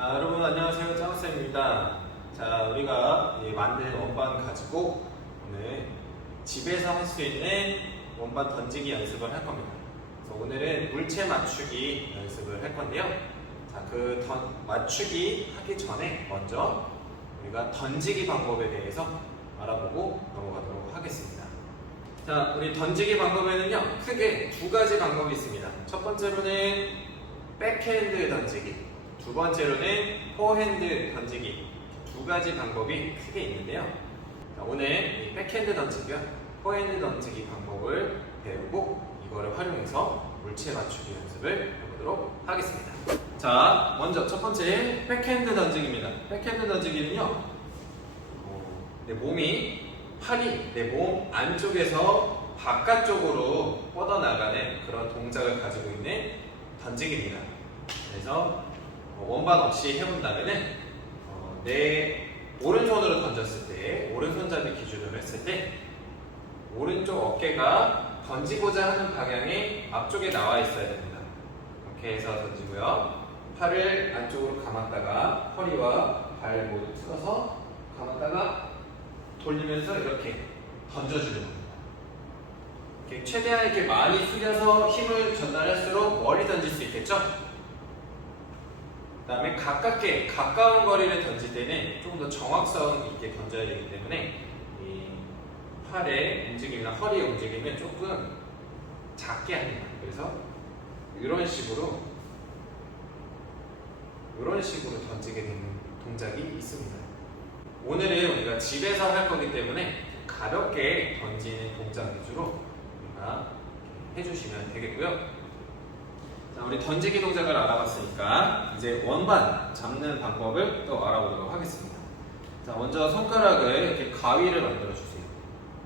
여러분 안녕하세요. 짱쌤입니다. 우리가 만든 원반 가지고 오늘 집에서 할 수 있는 원반 던지기 연습을 할 겁니다. 그래서 오늘은 물체 맞추기 연습을 할 건데요. 그 맞추기 하기 전에 먼저 우리가 던지기 방법에 대해서 알아보고 넘어가도록 하겠습니다. 우리 던지기 방법에는요, 크게 두 가지 방법이 있습니다. 첫 번째로는 백핸드 던지기, 두 번째로는 포핸드 던지기, 두 가지 방법이 크게 있는데요. 오늘 이 백핸드 던지기와 포핸드 던지기 방법을 배우고 이거를 활용해서 물체 맞추기 연습을 해보도록 하겠습니다. 먼저 첫 번째 백핸드 던지기입니다. 백핸드 던지기는요, 팔이 내 몸 안쪽에서 바깥쪽으로 뻗어나가는 그런 동작을 가지고 있는 던지기입니다. 그래서 원반 없이 해본다면은 내 오른손으로 던졌을 때, 오른손잡이 기준으로 했을 때 오른쪽 어깨가 던지고자 하는 방향이 앞쪽에 나와 있어야 됩니다. 이렇게 해서 던지고요. 팔을 안쪽으로 감았다가 허리와 발 모두 틀어서 감았다가 돌리면서 이렇게 던져주는 겁니다. 최대한 이렇게 많이 숙여서 힘을 전달할수록 멀리 던질 수 있겠죠? 그 다음에 가까운 거리를 던질 때는 조금 더 정확성 있게 던져야 되기 때문에 이 팔의 움직임이나 허리의 움직임은 조금 작게 합니다. 그래서 이런 식으로 던지게 되는 동작이 있습니다. 오늘은 우리가 집에서 할 거기 때문에 가볍게 던지는 동작 위주로 우리가 해주시면 되겠고요. 우리 던지기 동작을 알아봤으니까 이제 원반 잡는 방법을 또 알아보도록 하겠습니다. 먼저 손가락을 이렇게 가위를 만들어 주세요.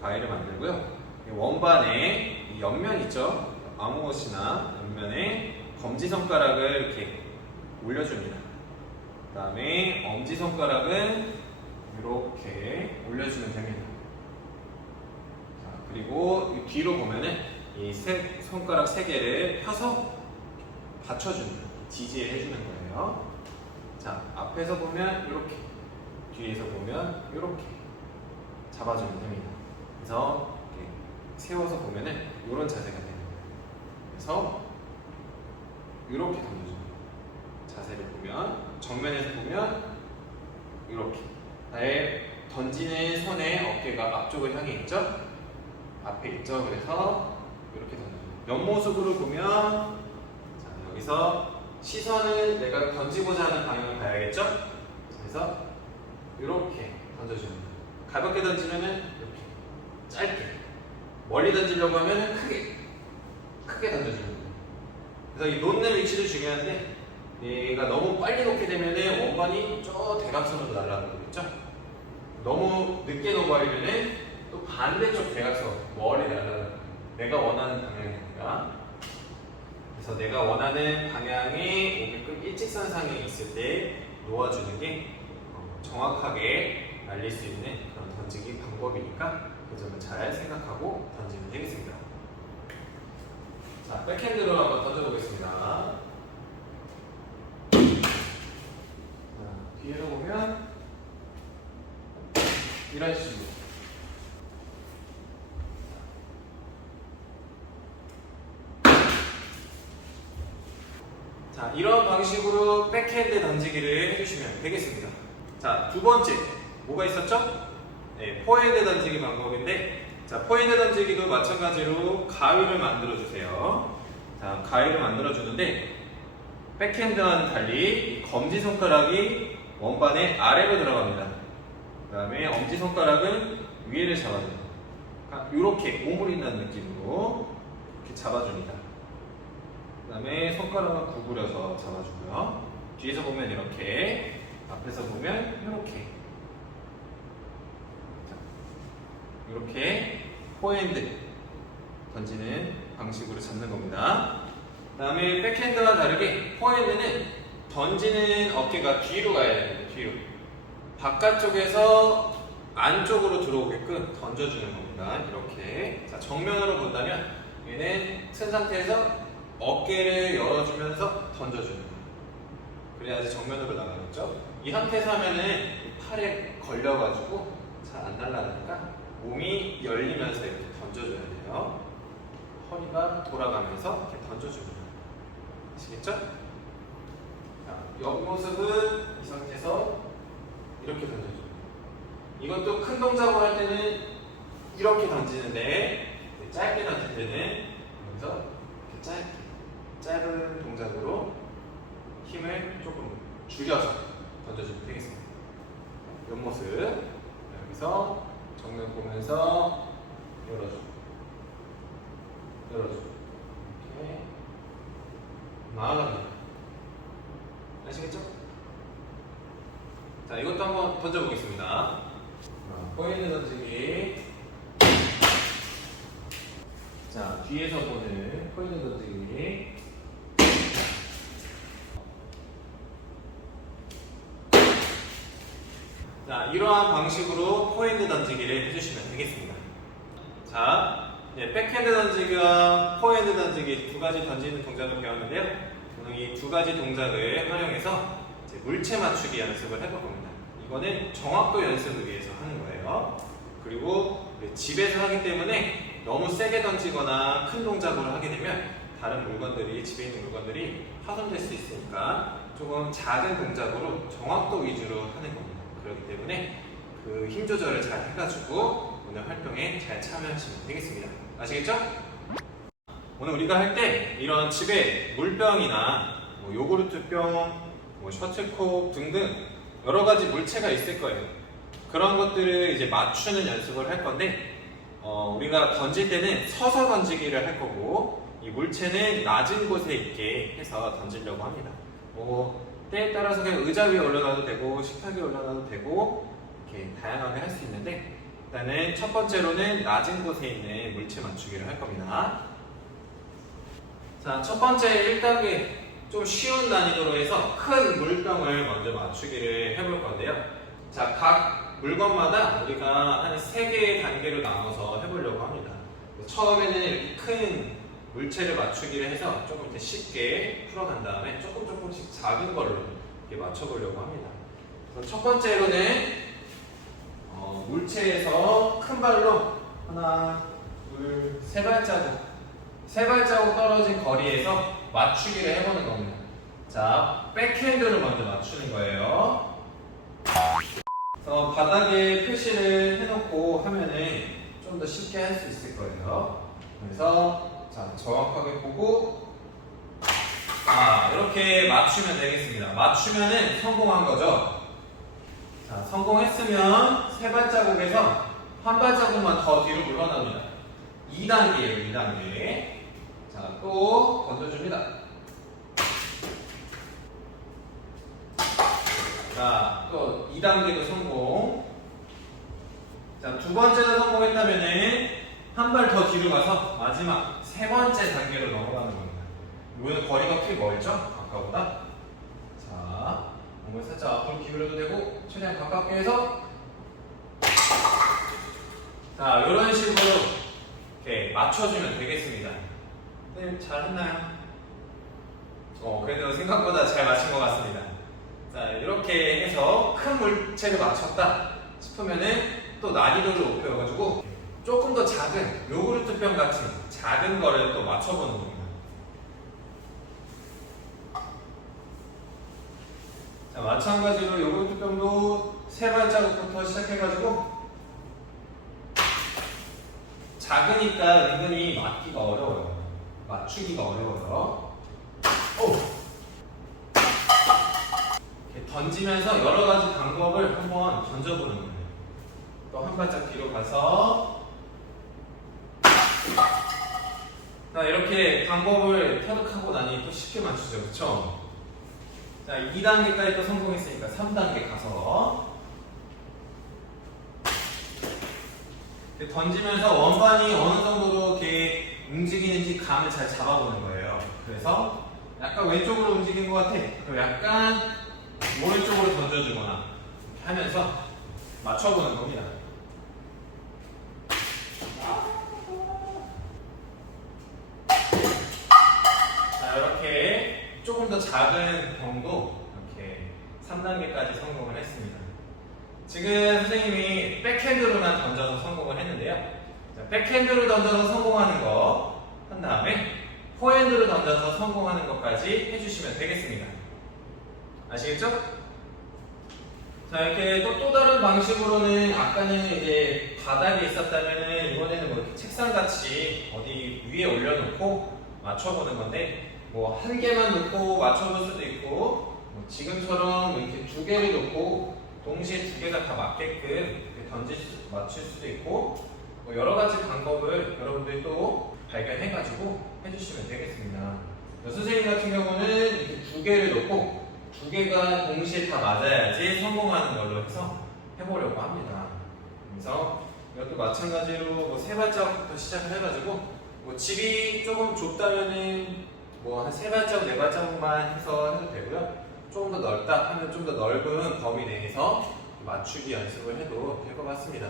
가위를 만들고요. 원반에 이 옆면 있죠? 아무 곳이나 옆면에 검지손가락을 이렇게 올려줍니다. 그 다음에 엄지손가락은 이렇게 올려주면 됩니다. 그리고 이 뒤로 보면은 이 손가락 세 개를 펴서 받쳐주는, 지지해주는 거예요. 앞에서 보면 이렇게, 뒤에서 보면 이렇게 잡아주면 됩니다. 그래서 이렇게 세워서 보면은 이런 자세가 됩니다. 그래서 이렇게 던져주는 거예요. 자세를 보면, 정면에서 보면 이렇게. 나의 던지는 손의 어깨가 앞쪽을 향해 있죠? 앞에 있죠? 그래서 이렇게 던져줍니다. 옆모습으로 보면, 여기서 시선은 내가 던지고자 하는 방향을 봐야겠죠? 그래서 이렇게 던져주는 거예요. 가볍게 던지면은 이렇게 짧게, 멀리 던지려고 하면은 크게 던져주는 거예요. 그래서 이 놓는 위치도 중요한데, 얘가 너무 빨리 놓게 되면은 원반이 저 대각선으로 날아가겠죠? 너무 늦게 놓아버리면은 또 반대쪽 대각선 멀리 날아가는, 내가 원하는 방향이니까. 그래서 내가 원하는 방향에 오게끔 일직선상에 있을 때 놓아주는 게 정확하게 날릴 수 있는 그런 던지기 방법이니까 그 점을 잘 생각하고 던지면 되겠습니다. 백핸드로 한번 던져보겠습니다. 뒤에서 보면 이런 식으로. 이런 방식으로 백핸드 던지기를 해주시면 되겠습니다. 두 번째, 뭐가 있었죠? 포핸드 던지기 방법인데, 포핸드 던지기도 마찬가지로 가위를 만들어주세요. 가위를 만들어주는데, 백핸드와는 달리 검지손가락이 원반의 아래로 들어갑니다. 그 다음에 엄지손가락은 위에를 잡아줍니다. 이렇게 오므린다는 느낌으로 이렇게 잡아줍니다. 그 다음에 손가락을 구부려서 잡아주고요. 뒤에서 보면 이렇게, 앞에서 보면 이렇게 포핸드 던지는 방식으로 잡는 겁니다. 그 다음에 백핸드와 다르게 포핸드는 던지는 어깨가 뒤로 가야 됩니다. 뒤로. 바깥쪽에서 안쪽으로 들어오게끔 던져주는 겁니다. 이렇게. 정면으로 본다면 얘는 쓴 상태에서 어깨를 열어주면서 던져주는 거예요. 그래야지 정면으로 나가겠죠? 이 상태에서 하면은 팔에 걸려가지고 잘 안 날아가니까 몸이 열리면서 이렇게 던져줘야 돼요. 허리가 돌아가면서 이렇게 던져줍니다. 아시겠죠? 자, 옆모습은 이 상태에서 이렇게 던져줍니다. 이것도 큰 동작으로 할 때는 이렇게 던지는데 짧게 던질 때는 여기서 이렇게 짧은 동작으로 힘을 조금 줄여서 던져주면 되겠습니다. 옆모습 여기서 정면 보면서 열어주고 이렇게 나아갑니다. 아시겠죠? 자, 이것도 한번 던져보겠습니다. 포인트 던지기. 자, 뒤에서 보는 포인트 던지기. 자, 이러한 방식으로 포핸드 던지기를 해주시면 되겠습니다. 자, 백핸드 던지기와 포핸드 던지기 두 가지 던지는 동작을 배웠는데요. 오늘 이 두 가지 동작을 활용해서 이제 물체 맞추기 연습을 해볼 겁니다. 이거는 정확도 연습을 위해서 하는 거예요. 그리고 집에서 하기 때문에 너무 세게 던지거나 큰 동작으로 하게 되면 다른 물건들이, 집에 있는 물건들이 파손될 수 있으니까 조금 작은 동작으로 정확도 위주로 하는 겁니다. 그렇기 때문에 그 힘 조절을 잘 해가지고 오늘 활동에 잘 참여하시면 되겠습니다. 아시겠죠? 오늘 우리가 할 때 이런 집에 물병이나 뭐 요구르트병, 뭐 셔틀콕 등등 여러 가지 물체가 있을 거예요. 그런 것들을 이제 맞추는 연습을 할 건데 우리가 던질 때는 서서 던지기를 할 거고 이 물체는 낮은 곳에 있게 해서 던지려고 합니다. 때에 따라서 그냥 의자 위에 올려놔도 되고 식탁 위에 올려놔도 되고 이렇게 다양하게 할 수 있는데 일단은 첫 번째로는 낮은 곳에 있는 물체 맞추기를 할 겁니다. 자, 첫 번째 1단계 좀 쉬운 난이도로 해서 큰 물병을 먼저 맞추기를 해볼 건데요. 자, 각 물건마다 우리가 한 3개의 단계로 나눠서 해보려고 합니다. 처음에는 이렇게 큰 물체를 맞추기를 해서 조금 더 쉽게 풀어간 다음에 조금씩 작은 걸로 이렇게 맞춰보려고 합니다. 첫 번째로는 물체에서 큰 발로 하나, 둘, 세 발자국 떨어진 거리에서 맞추기를 해보는 겁니다. 자, 백핸드로 먼저 맞추는 거예요. 그래서 바닥에 표시를 해놓고 하면은 좀 더 쉽게 할 수 있을 거예요. 그래서 자, 정확하게 보고 이렇게 맞추면 되겠습니다. 맞추면은 성공한 거죠. 자, 성공했으면 세 발자국에서 한 발자국만 더 뒤로 물러납니다. 2단계예요, 2단계. 자, 또 던져줍니다. 자, 또 2단계도 성공. 자, 두 번째도 성공했다면은 한 발 더 뒤로 가서 마지막 세 번째 단계로 넘어가는 겁니다. 이거는 거리가 꽤 멀죠? 아까보다. 자, 몸을 살짝 앞으로 기울여도 되고 최대한 가깝게 해서 자, 이런 식으로 이렇게 맞춰주면 되겠습니다. 네, 잘했나요? 그래도 생각보다 잘 맞춘 것 같습니다. 자, 이렇게 해서 큰 물체를 맞췄다 싶으면은 또 난이도를 높여가지고 조금 더 작은 요구르트병 같은 작은 거를 또 맞춰보는 겁니다. 자, 마찬가지로 요구르트병도 세 발자국부터 시작해가지고 작으니까 은근히 맞기가 어려워요. 맞추기가 어려워요. 이렇게 던지면서 여러 가지 방법을 한번 던져보는 거예요. 또 한 발짝 뒤로 가서 자, 이렇게 방법을 터득하고 나니 또 쉽게 맞추죠, 그렇죠? 자, 2단계까지 또 성공했으니까 3단계 가서 던지면서 원반이 어느 정도로 이렇게 움직이는지 감을 잘 잡아보는 거예요. 그래서 약간 왼쪽으로 움직인 것 같아. 그럼 약간 오른쪽으로 던져주거나 이렇게 하면서 맞춰보는 겁니다. 자, 이렇게 조금 더 작은 병도 이렇게 3단계까지 성공을 했습니다. 지금 선생님이 백핸드로만 던져서 성공을 했는데요. 자, 백핸드로 던져서 성공하는 거 한 다음에 포핸드로 던져서 성공하는 것까지 해주시면 되겠습니다. 아시겠죠? 자, 이렇게 또 다른 방식으로는 아까는 이제 바닥에 있었다면은 이번에는 뭐 이렇게 책상같이 어디 위에 올려놓고 맞춰보는 건데 뭐 한 개만 놓고 맞춰볼 수도 있고 뭐 지금처럼 이렇게 두 개를 놓고 동시에 두 개가 다 맞게끔 이렇게 맞출 수도 있고 뭐 여러 가지 방법을 여러분들이 또 발견해가지고 해주시면 되겠습니다. 선생님 같은 경우는 이렇게 두 개를 놓고 두 개가 동시에 다 맞아야지 성공하는 걸로 해서 해보려고 합니다. 그래서 이것도 마찬가지로 뭐 세 발자국부터 시작을 해가지고 뭐 집이 조금 좁다면은 뭐 한 세 발자국, 네 발자국만 해서 해도 되고요. 조금 더 넓다 하면 좀 더 넓은 범위 내에서 맞추기 연습을 해도 될 것 같습니다.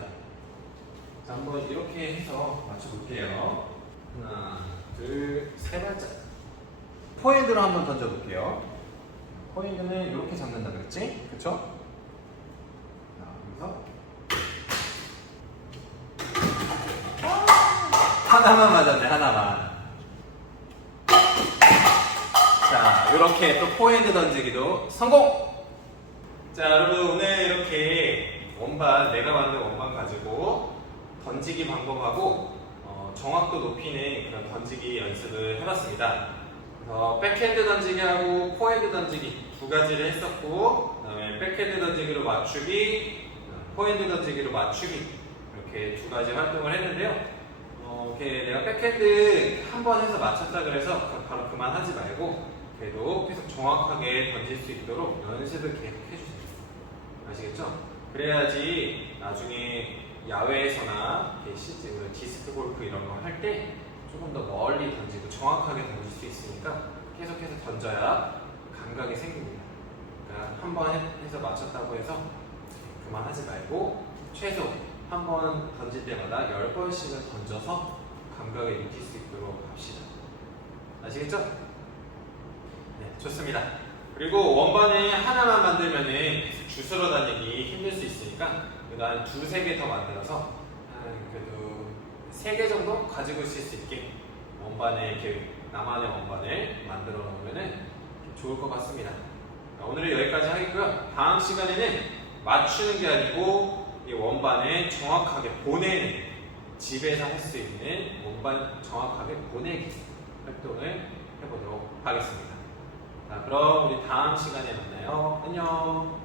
자, 한번 이렇게 해서 맞춰볼게요. 하나, 둘, 세 발자국. 포핸드로 한번 던져볼게요. 포핸드는 이렇게 잡는다 그랬지? 그쵸? 자, 여기서 하나만 맞았네, 하나만. 자, 이렇게 또 포핸드 던지기도 성공! 자, 여러분 오늘 이렇게 원반, 내가 만든 원반 가지고 던지기 방법하고 정확도 높이는 그런 던지기 연습을 해봤습니다. 백핸드 던지기하고 포핸드 던지기 두 가지를 했었고, 그다음에 백핸드 던지기로 맞추기, 포핸드 던지기로 맞추기 이렇게 두 가지 활동을 했는데요. 이렇게 내가 백핸드 한 번 해서 맞췄다 그래서 바로 그만하지 말고 그래도 계속 정확하게 던질 수 있도록 연습을 계속 해주세요. 아시겠죠? 그래야지 나중에 야외에서나 실제 우리 디스크 골프 이런 거 할 때 조금 더 멀리 던지고 정확하게 던질 수 있으니까 계속해서 던져야 감각이 생깁니다. 그러니까 한 번 해서 맞췄다고 해서 그만하지 말고 최소 한 번 던질 때마다 10번씩은 던져서 감각을 익힐 수 있도록 합시다. 아시겠죠? 네, 좋습니다. 그리고 원반을 하나만 만들면은 주스러 다니기 힘들 수 있으니까 그래도 한 두세 개 더 만들어서 한 그래도 3개 정도 가지고 있을 수 있게 원반에 이렇게 나만의 원반을 만들어 놓으면 좋을 것 같습니다. 오늘은 여기까지 하겠고요. 다음 시간에는 맞추는 게 아니고 이 원반을 정확하게 보내는, 집에서 할 수 있는 원반 정확하게 보내기 활동을 해보도록 하겠습니다. 자, 그럼 우리 다음 시간에 만나요. 안녕.